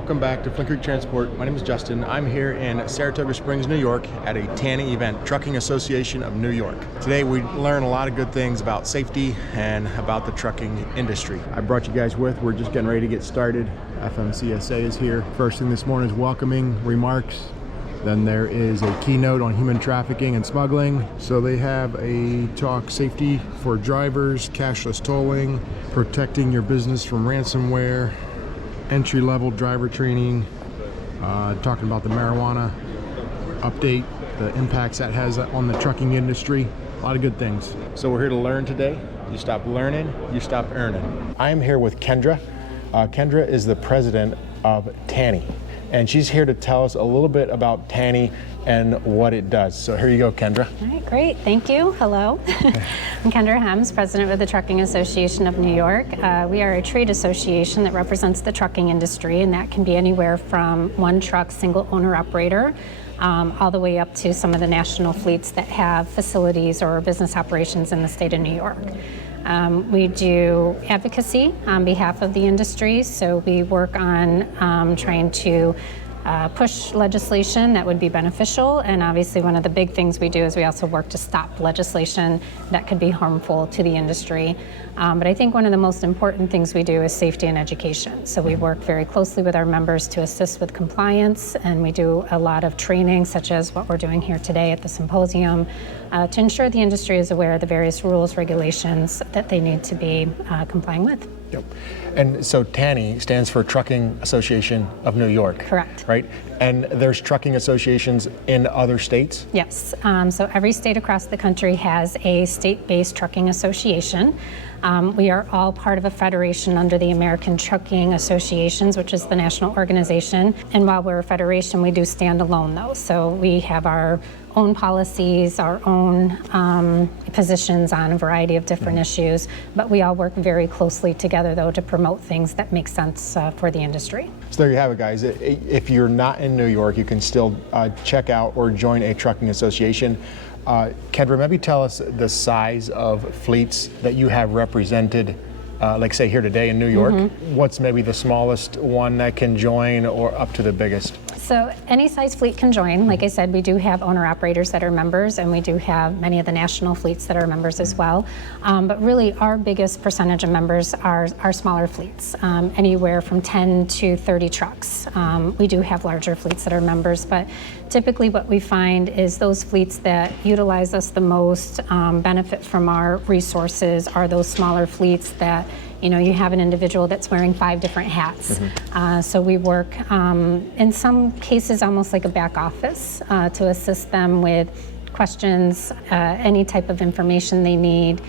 Welcome back to Flint Creek Transport. My name is Justin. I'm here in Saratoga Springs, New York at a TANI event, Trucking Association of New York. Today we learn a lot of good things about safety and about the trucking industry. I brought you guys with. We're just getting ready to get started. FMCSA is here. First thing this morning is welcoming remarks. Then there is a keynote on human trafficking and smuggling. So they have a talk safety for drivers, cashless tolling, protecting your business from ransomware, entry-level driver training, talking about the marijuana update, the impacts that has on the trucking industry. A lot of good things. So we're here to learn today. You stop learning, you stop earning. I am here with Kendra. Kendra is the president of TANI, and she's here to tell us a little bit about TANI and what it does. So here you go, Kendra. All right, great, thank you. Hello. I'm Kendra Hems, president of the Trucking Association of New York. We are a trade association that represents the trucking industry, and that can be anywhere from one truck, single owner operator, all the way up to some of the national fleets that have facilities or business operations in the state of New York. We do advocacy on behalf of the industry, so we work on trying to push legislation that would be beneficial, and obviously one of the big things we do is we also work to stop legislation that could be harmful to the industry. But I think one of the most important things we do is safety and education. So we work very closely with our members to assist with compliance, and we do a lot of training, such as what we're doing here today at the symposium, to ensure the industry is aware of the various rules, regulations that they need to be complying with. Yep. And so TANI stands for Trucking Association of New York. Correct. Right? And there's trucking associations in other states? Yes. So every state across the country has a state-based trucking association. We are all part of a federation under the American Trucking Associations, which is the national organization. And while we're a federation, we do stand alone though. So we have our own policies, our own positions on a variety of different issues, but we all work very closely together though to promote things that make sense for the industry. So there you have it, guys. If you're not in New York, you can still check out or join a trucking association. Kendra, maybe tell us the size of fleets that you have represented, like say here today in New York. What's maybe the smallest one that can join or up to the biggest? So any size fleet can join. Like I said, we do have owner-operators that are members, and we do have many of the national fleets that are members as well. But really, our biggest percentage of members are smaller fleets, anywhere from 10 to 30 trucks. We do have larger fleets that are members, but typically what we find is those fleets that utilize us the most, benefit from our resources, are those smaller fleets that you have an individual that's wearing 5 different hats. So we work, in some cases, almost like a back office to assist them with questions, any type of information they need.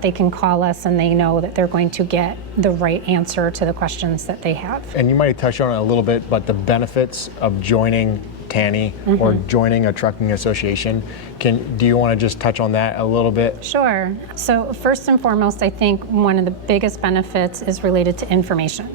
They can call us and they know that they're going to get the right answer to the questions that they have. And you might have touched on it a little bit, but the benefits of joining TANI or joining a trucking association. Do you want to just touch on that a little bit? Sure. So first and foremost, I think one of the biggest benefits is related to information.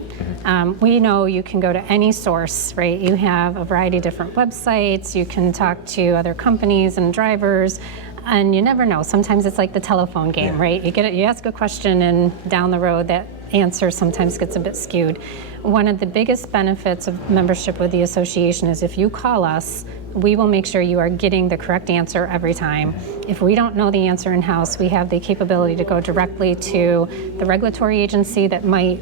We know you can go to any source, right? You have a variety of different websites, you can talk to other companies and drivers, and you never know. Sometimes it's like the telephone game, right? You ask a question and down the road that answer sometimes gets a bit skewed. One of the biggest benefits of membership with the association is if you call us, we will make sure you are getting the correct answer every time. If we don't know the answer in-house, we have the capability to go directly to the regulatory agency that might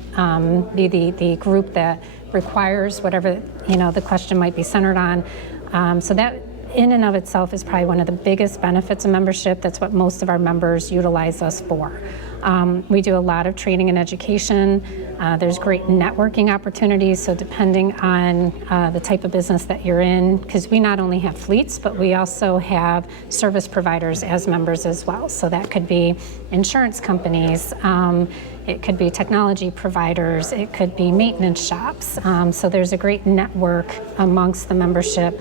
be the group that requires whatever the question might be centered on. So that in and of itself is probably one of the biggest benefits of membership. That's what most of our members utilize us for. We do a lot of training and education. There's great networking opportunities, so depending on the type of business that you're in, because we not only have fleets, but we also have service providers as members as well. So that could be insurance companies, it could be technology providers, it could be maintenance shops. So there's a great network amongst the membership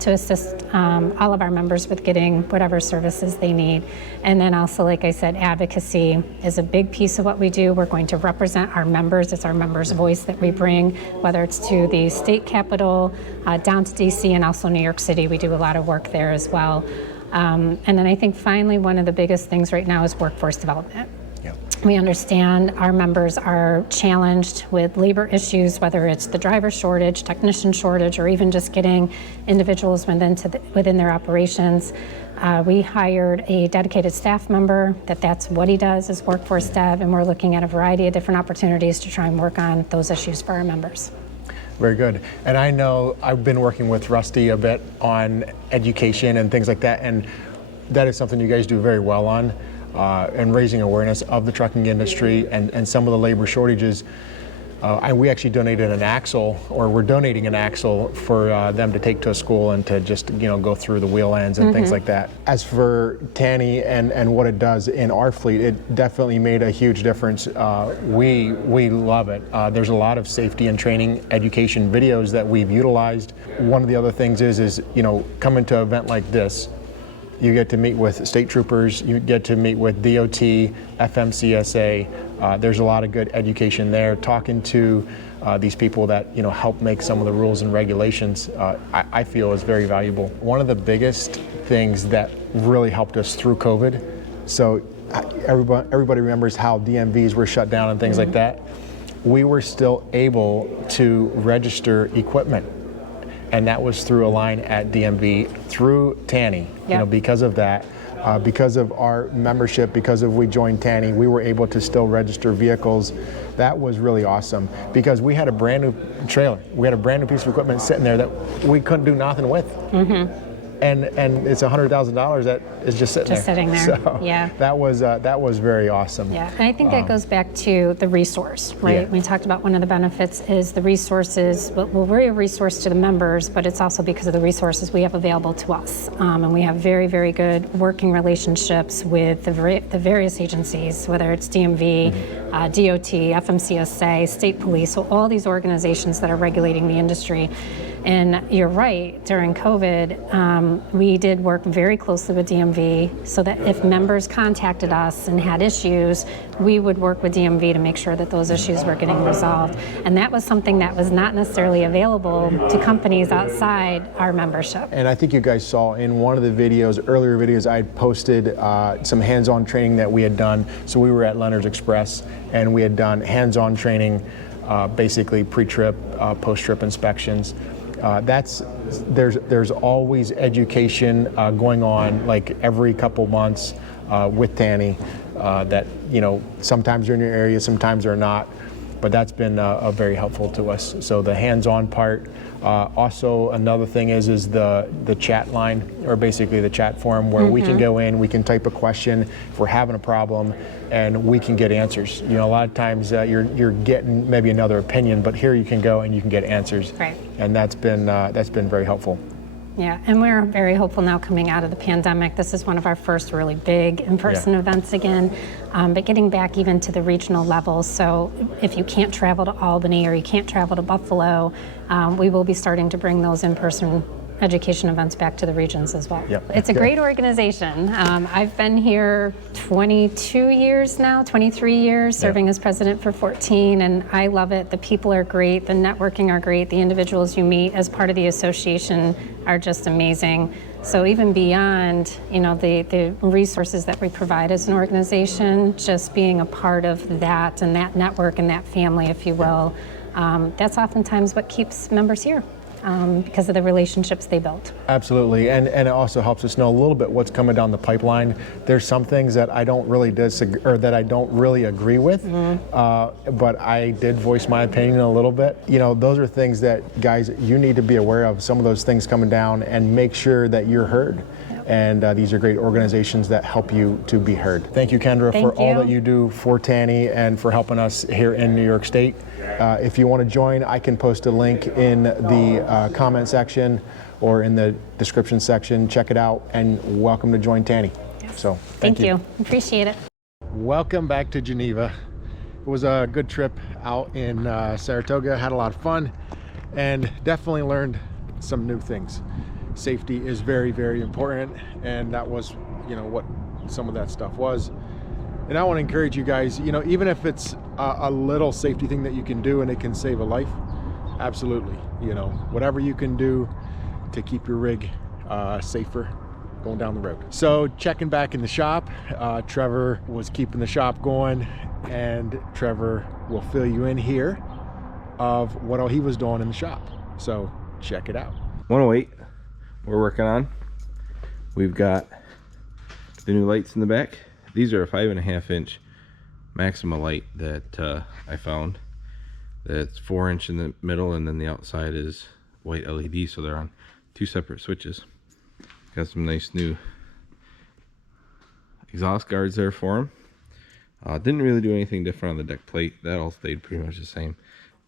to assist all of our members with getting whatever services they need. And then also, like I said, advocacy is a big piece of what we do. We're going to represent our members. It's our members' voice that we bring, whether it's to the state capitol, down to DC, and also New York City. We do a lot of work there as well. And then I think finally one of the biggest things right now is workforce development. We understand our members are challenged with labor issues, whether it's the driver shortage, technician shortage, or even just getting individuals within their operations. We hired a dedicated staff member that's what he does is workforce dev, and we're looking at a variety of different opportunities to try and work on those issues for our members. Very good. And I know I've been working with Rusty a bit on education and things like that, and that is something you guys do very well on, and raising awareness of the trucking industry and some of the labor shortages. We actually donated an axle, or we're donating an axle for them to take to a school and to just go through the wheel ends and things like that. As for Tanny and what it does in our fleet, it definitely made a huge difference. We love it. There's a lot of safety and training education videos that we've utilized. One of the other things is coming to an event like this, you get to meet with state troopers, you get to meet with DOT, FMCSA. There's a lot of good education there, talking to these people that help make some of the rules and regulations. I feel is very valuable. One of the biggest things that really helped us through COVID, so everybody remembers how DMVs were shut down and things like that. We were still able to register equipment, and that was through a line at DMV through Tanny. Yep. Because of that, because of our membership, because of we joined Tanny, we were able to still register vehicles. That was really awesome because we had a brand new trailer. We had a brand new piece of equipment sitting there that we couldn't do nothing with. And it's $100,000 that is just sitting there. So yeah, that was very awesome. Yeah, and I think that goes back to the resource, right? Yeah. We talked about one of the benefits is the resources. Well, we're a resource to the members, but it's also because of the resources we have available to us, and we have very, very good working relationships with the various agencies, whether it's DMV, DOT, FMCSA, state police, so all these organizations that are regulating the industry. And you're right, during COVID, we did work very closely with DMV so that if members contacted us and had issues, we would work with DMV to make sure that those issues were getting resolved. And that was something that was not necessarily available to companies outside our membership. And I think you guys saw in one of the earlier videos, I had posted some hands-on training that we had done. So we were at Leonard's Express and we had done hands-on training, basically pre-trip, post-trip inspections. There's always education going on, like every couple months with Tanny. That sometimes they're in your area, sometimes they're not, but that's been very helpful to us. So the hands-on part. Also, another thing is the chat line, or basically the chat forum, where we can go in, we can type a question if we're having a problem, and we can get answers. A lot of times you're getting maybe another opinion, but here you can go and you can get answers. Right. And that's been very helpful. Yeah, and we're very hopeful now coming out of the pandemic. This is one of our first really big in-person events again, but getting back even to the regional level. So if you can't travel to Albany or you can't travel to Buffalo, we will be starting to bring those in-person education events back to the regions as well. Yep. It's a great organization. I've been here 22 years now, 23 years, serving as president for 14, and I love it. The people are great, the networking are great, the individuals you meet as part of the association are just amazing. So even beyond, the resources that we provide as an organization, just being a part of that and that network and that family, if you will, that's oftentimes what keeps members here. Because of the relationships they built. Absolutely, and it also helps us know a little bit what's coming down the pipeline. There's some things that I don't really disagree, or that I don't really agree with, but I did voice my opinion a little bit. Those are things that, guys, you need to be aware of, some of those things coming down, and make sure that you're heard. And these are great organizations that help you to be heard. Thank you, Kendra, for all that you do for Tanny and for helping us here in New York State. If you want to join, I can post a link in the comment section or in the description section. Check it out, and welcome to join Tanny. Yes. So thank you. Appreciate it. Welcome back to Geneva. It was a good trip out in Saratoga. Had a lot of fun and definitely learned some new things. Safety is very, very important, and that was, what some of that stuff was. And I want to encourage you guys, even if it's a little safety thing that you can do and it can save a life, absolutely. Whatever you can do to keep your rig safer, going down the road. So checking back in the shop, Trevor was keeping the shop going, and Trevor will fill you in here of what all he was doing in the shop. So check it out. 108 we're working on. We've got the new lights in the back. These are a 5.5 inch Maxima light that I found. That's 4 inch in the middle, and then the outside is white LED, so they're on 2 separate switches. Got some nice new exhaust guards there for them. Didn't really do anything different on the deck plate. That all stayed pretty much the same.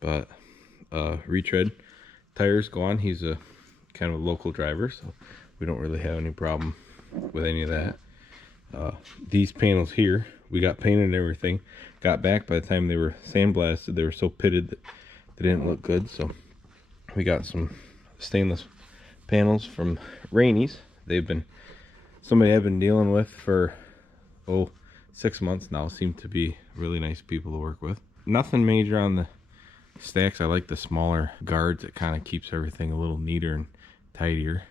But retread tires go on. He's a kind of a local driver, so we don't really have any problem with any of that. These panels here, we got painted and everything. Got back by the time they were sandblasted. They were so pitted that they didn't look good. So we got some stainless panels from Rainey's. They've been somebody I've been dealing with for 6 months now. Seem to be really nice people to work with. Nothing major on the stacks. I like the smaller guards. It kind of keeps everything a little neater and tidier.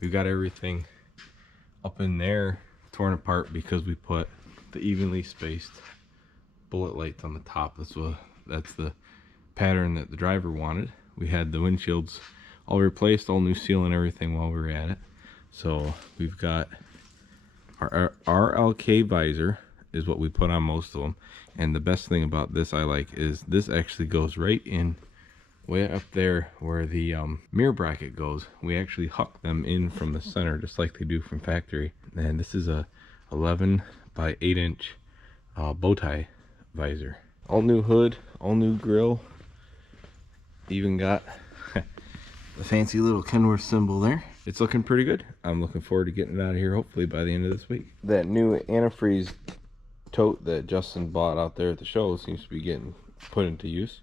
We've got everything up in there torn apart because we put the evenly spaced bullet lights on the top. That's the pattern that the driver wanted. We had the windshields all replaced, all new seal and everything while we were at it. So we've got our RLK visor is what we put on most of them. And the best thing about this I like is this actually goes right in way up there where the mirror bracket goes. We actually huck them in from the center just like they do from factory. And this is a 11 by 8 inch bow tie visor. All new hood, all new grill. Even got the fancy little Kenworth symbol there. It's looking pretty good. I'm looking forward to getting it out of here hopefully by the end of this week. That new antifreeze tote that Justin bought out there at the show seems to be getting put into use.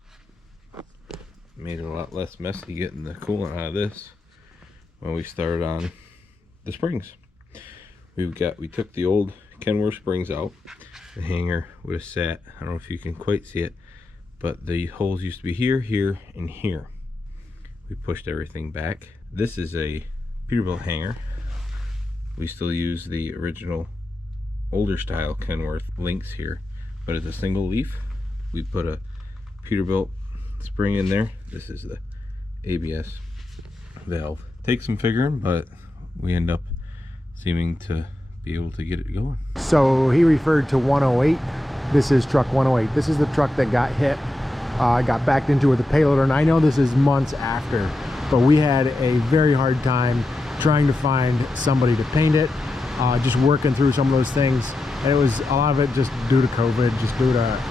Made it a lot less messy getting the coolant out of this when we started on the springs. We took the old Kenworth springs out. The hanger would have sat, I don't know if you can quite see it, but the holes used to be here, here, and here. We pushed everything back. This is a Peterbilt hanger. We still use the original older style Kenworth links here, but it's a single leaf. We put a Peterbilt spring in there. This is the ABS valve. Takes some figuring, but we end up seeming to be able to get it going. So he referred to 108. This is truck 108. This is the truck that got hit, got backed into with a payloader, and I know this is months after, but we had a very hard time trying to find somebody to paint it, just working through some of those things, and it was a lot of it just due to COVID, just due to,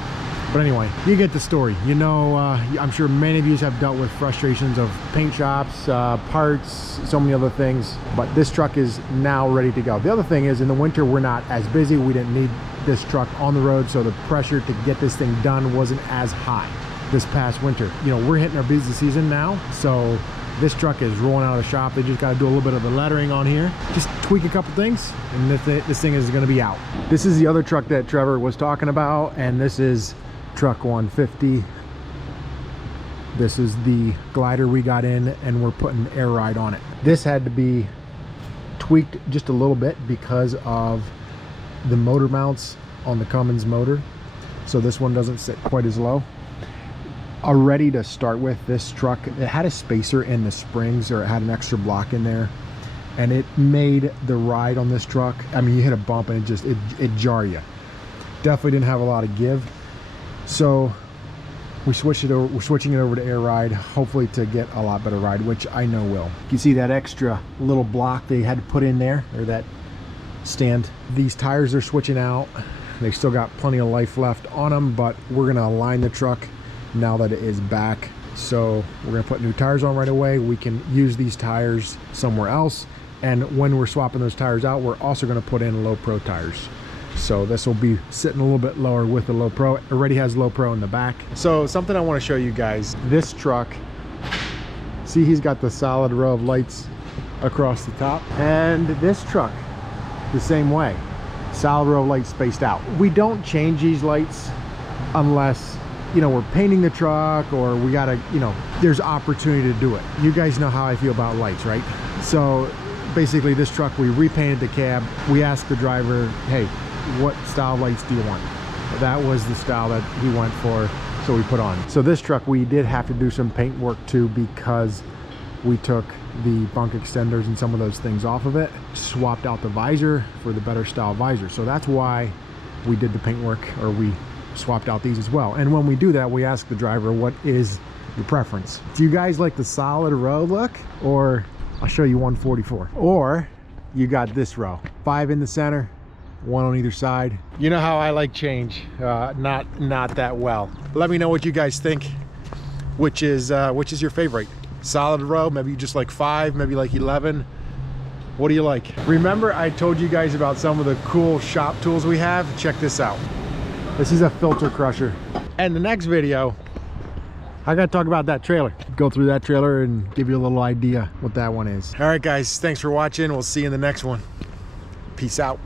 but anyway, you get the story. You know, I'm sure many of you have dealt with frustrations of paint shops, parts, so many other things, but this truck is now ready to go. The other thing is, in the winter we're not as busy. We didn't need this truck on the road, so the pressure to get this thing done wasn't as high this past winter. You know, we're hitting our busy season now, so this truck is rolling out of the shop. They just got to do a little bit of the lettering on here, just tweak a couple things, and this thing is going to be out. This is the other truck that Trevor was talking about, and this is truck 150. This is the glider we got in, and we're putting air ride on it. This had to be tweaked just a little bit because of the motor mounts on the Cummins motor, so this one doesn't sit quite as low. Already to start with, this truck, it had a spacer in the springs, or it had an extra block in there, and it made the ride on this truck, I mean, you hit a bump and it jar you. Definitely didn't have a lot of give, so we're switching it over to air ride, hopefully to get a lot better ride, which I know will. You can see that extra little block they had to put in there, or that stand. These tires are switching out. They still got plenty of life left on them, but we're gonna align the truck now that it is back. So we're gonna put new tires on right away. We can use these tires somewhere else, and when we're swapping those tires out, we're also gonna put in low pro tires. So this will be sitting a little bit lower with the low pro. It already has low pro in the back. So something I want to show you guys, this truck, see, he's got the solid row of lights across the top, and this truck the same way, solid row of lights spaced out. We don't change these lights unless, you know, we're painting the truck, or we gotta, you know, there's opportunity to do it. You guys know how I feel about lights, right? So Basically, this truck, we repainted the cab. We asked the driver, hey, what style lights do you want? That was the style that he went for, so we put on. So this truck, we did have to do some paint work too, because we took the bunk extenders and some of those things off of it, swapped out the visor for the better style visor. So that's why we did the paint work, or we swapped out these as well. And when we do that, we ask the driver, what is your preference? Do you guys like the solid row look, or I'll show you 144, or you got this row, 5 in the center, 1 on either side? You know how I like change, not that well. Let me know what you guys think. Which is your favorite? Solid row? Maybe you just like 5, maybe like 11. What do you like? Remember I told you guys about some of the cool shop tools we have? Check this out. This is a filter crusher. And the next video, I gotta talk about that trailer. Go through that trailer and give you a little idea what that one is. All right guys, thanks for watching. We'll see you in the next one. Peace out.